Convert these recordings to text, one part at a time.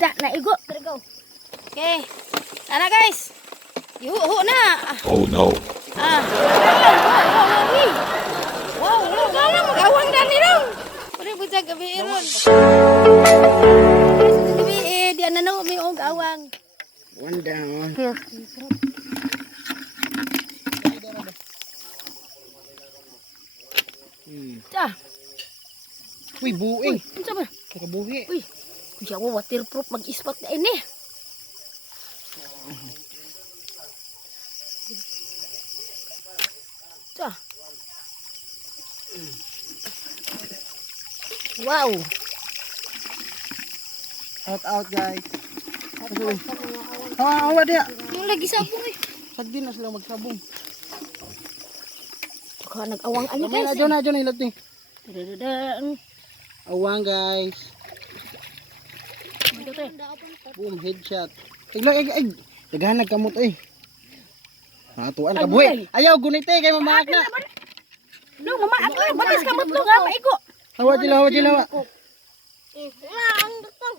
Da, naigo. Tergo. Okay. Ana guys. Yuhu na. Oh no. Wow, galang mag-awang dani lang. Pare bujag gabi iron. Gabi di ana no may og awang. One down. Ta. Uy, buing. Unsa ba? Kakabuhi. Uy. Kuya wo waterproof mag-spot na ini. Ta. Wow. Out guys. Awa dia. Yung lagi sabong eh. Sagdi na sila magsabong. Baka nag-awang ano Gamay na guys. dyan na dyan ilat ni. Dadadaan. Awang guys. Dito te. Boom, headshot. Ay, daghanag kamot eh. Tuan Ay, ka buhi. ay. Ayaw gunit eh kay mamaak na. Lo, mama, ako batis ka mutlo nga maigo. Hawa jila. Ang dutong.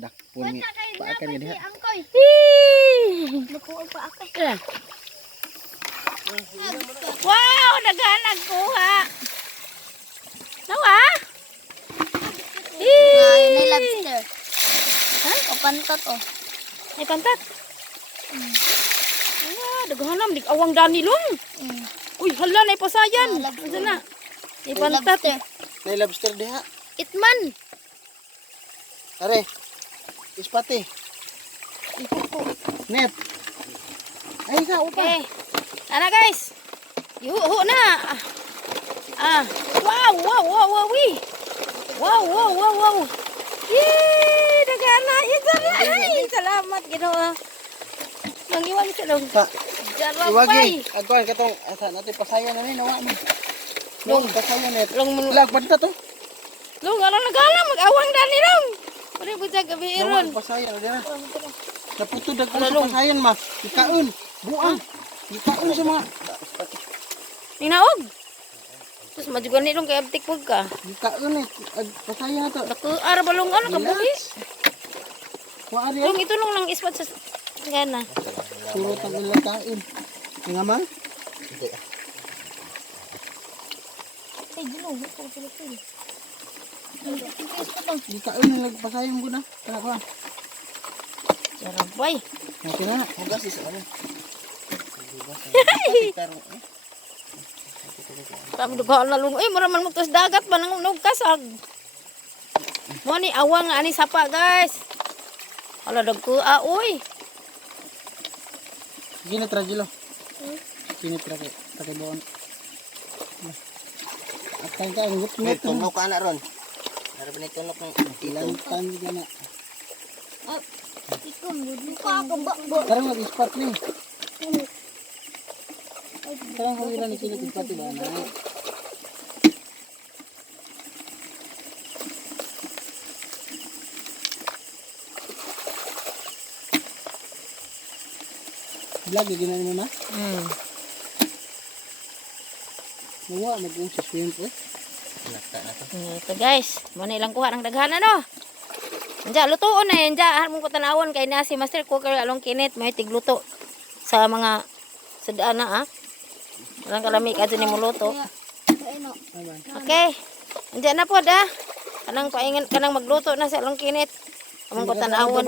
Dakpon ni. Paakan ni diha. Angkoy. Lukuan pa ako. Wow, naghanag kuha. Nawa? May lobster. Ha? O pantot o. May pantat. Daghanam dig awang dani long. Uy, hala na ipasayan. Asa na? May pantat. Lobster. May lobster diha. Itman. Are. Ispati. Net. Ay sa upa. Okay. Ana guys. Yuhu na. Wow. Wow. Yee, dagana. Salamat Ginoo. Mangiwan ka dong. Sa Jarang iwagi. Agwan katong asa natin pasayan na ni nawa mo. Long pasayan net. Long Lag pantat to. alam mag-awang dani long. Pare bujag gabi Nawa iron. pasayan dira. Naputo dag ko sa pasayan ma. Ikaon. Buang. Ikaon sa mga Ninaog. Terus majugan ni long kay abtik pug ka. ikaon eh. Pasayan na to. Dako ara balong ano ka buhi. Wa ari. Long ito long nang ispat sa gana. Surot ang ilakain. Nga mang? Ay, gilong. Ito ko pili. Ikaon ang nagpasayan ko na. Kana ko. Jarang bay. Okay na. Hugas is ano. Kami dugaan na long. Muraman mo tos dagat ba nang kasag. Mo ni awang ani sapa guys. Ala dagko uy. Ginitra jilo. Ginitra kay bawon. At kain ka ngut May ngut. tunok ka na ron. Harap ni tunok ng Ilang tan di na. Ikon, buka ako ba? Karang mag-spot ni. Karang hawira ni sila spot ba na. Vlog gina mo na. Nawa mag-uong sa swim po. nata na to. Ito guys, mo na ilang kuha ng daghanan no. Anja lutuon na anja harmon ko tanawon kay na si Master Cooker along kinit may tigluto sa mga sadaan na Walang kalami ka dyan mo luto. Okay. Anja na po da. Kanang paingan kanang magluto na sa along kinit. Among ko tanawon.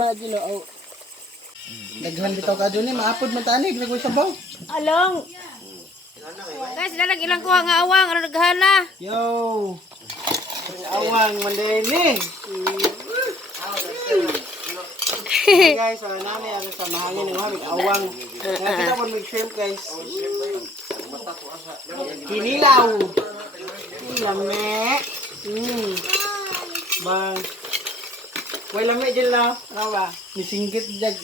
Daghan bitaw ka dun ni maapod man tanig nagoy sabaw. Along. Guys, dalag ilang kuha nga awang ano daghana. Yo. Awang mandeni. Hey guys, nani ang sa mahangin ng hamig awang. Kita pon mag-shrimp guys. Kinilaw. Lame. Bang. Way lame dyan lang. Ano ba? Nisinggit dyan.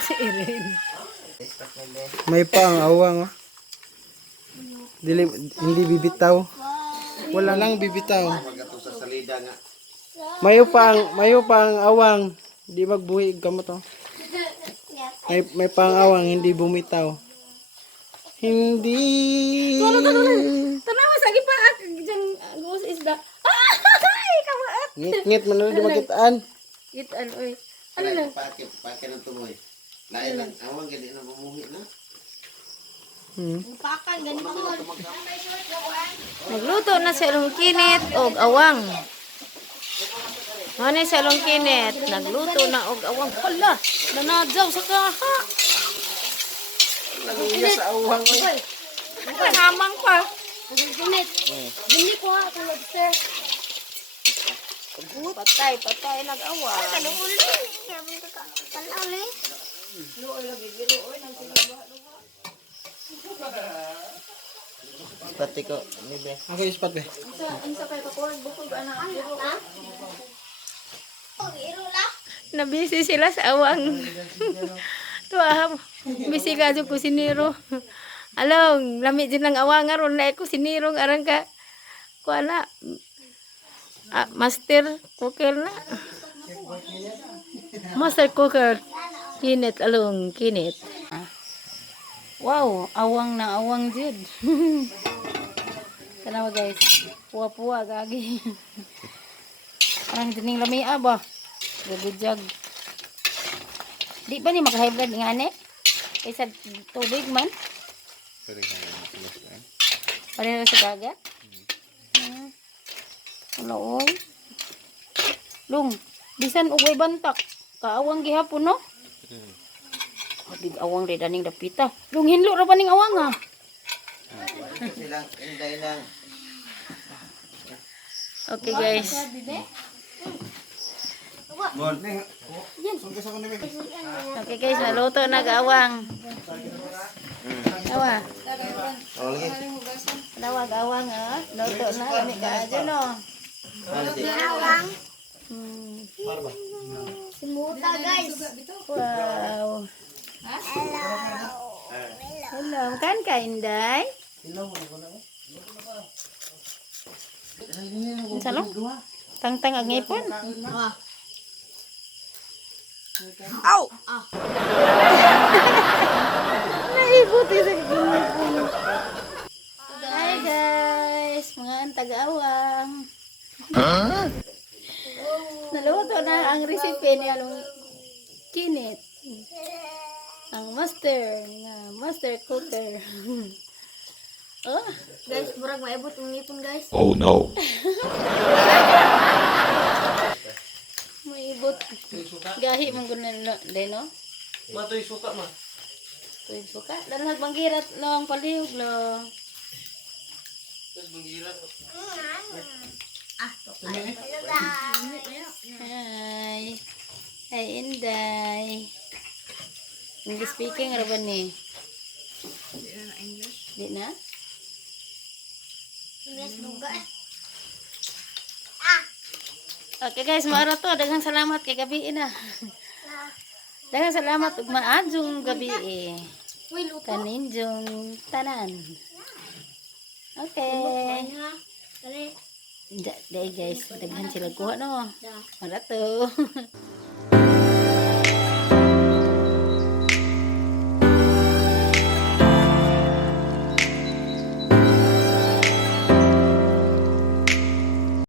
Si Irene. May pang awang. Dili, hindi bibitaw. Wala lang bibitaw. Mayo pang awang. Hindi magbuhi gamot to. May pang awang hindi bumitaw. Hindi. Tanawa sa gipa. Ngit-ngit man na di makitaan. Kitaan, oy. Ano lang? Pakir ng tumoy. Lain lang. Awang gani na bumuhi na. Pakan, ganito ko. Nagluto na si Along Kinit og awang. Ano si Along Kinit? Nagluto na og awang. Hala, nanadyaw sa kaha. Naluya sa awang. Oy. Nangamang pa. Ginit. Ginit ko ha, sa lobster. Patay, nag-awang. Panali. Pati ko. Nibe. Ako yung spot be. Nabisi sila sa awang. Tuwa, bisi ka dyan ko siniro. Along, lamit din ng awang aron na ako siniro arang ka. Kuala, master cooker na. Master cooker. Kinit, along, kinit. Wow, awang na awang jud. Kanawa guys, puwa-puwa gagi. Parang dining lamia ba? Gabujag. Di ba ni maka-hybrid nga ne? Kaysa tubig man? Pareho sa dagat? Wala oy. Lung, bisan ugay bantak. Kaawang gihapon no? Big awang rin aning dapita. Lung hinlo ra ba ning awang ha? Silang. Inday lang. Okay guys. Okay guys, naluto na gawang. Awa. Oh, lagi. Nawa gawang ha. Luto na kami ka aja no. Awang. Hmm. Simuta guys. Wow. Hello, kan ka Inday? Unsa lo? Tangtang ang ngipon. Aw! Naibuti sa ngipon. Hi guys, mga taga-awang. Naluto na ang recipe ni Along Kinit. Ang master cooker. Oh, Guys, murag maibot ang ngipon guys. Oh no. maibot. Gahi man gunan no. Matoy suka ma. Tuig suka. Dan manggirat long palihog lo. Hi. Hi Inday. English speaking ra ba ni? Di na? Guys, buga. Okay guys, maara to. Daghang salamat kay gabi na. Daghang salamat ug maadjong gabi Uy, luto. kaninjong tanan. Okay. Dali. Dai guys, daghan sila kuha no. Maara to.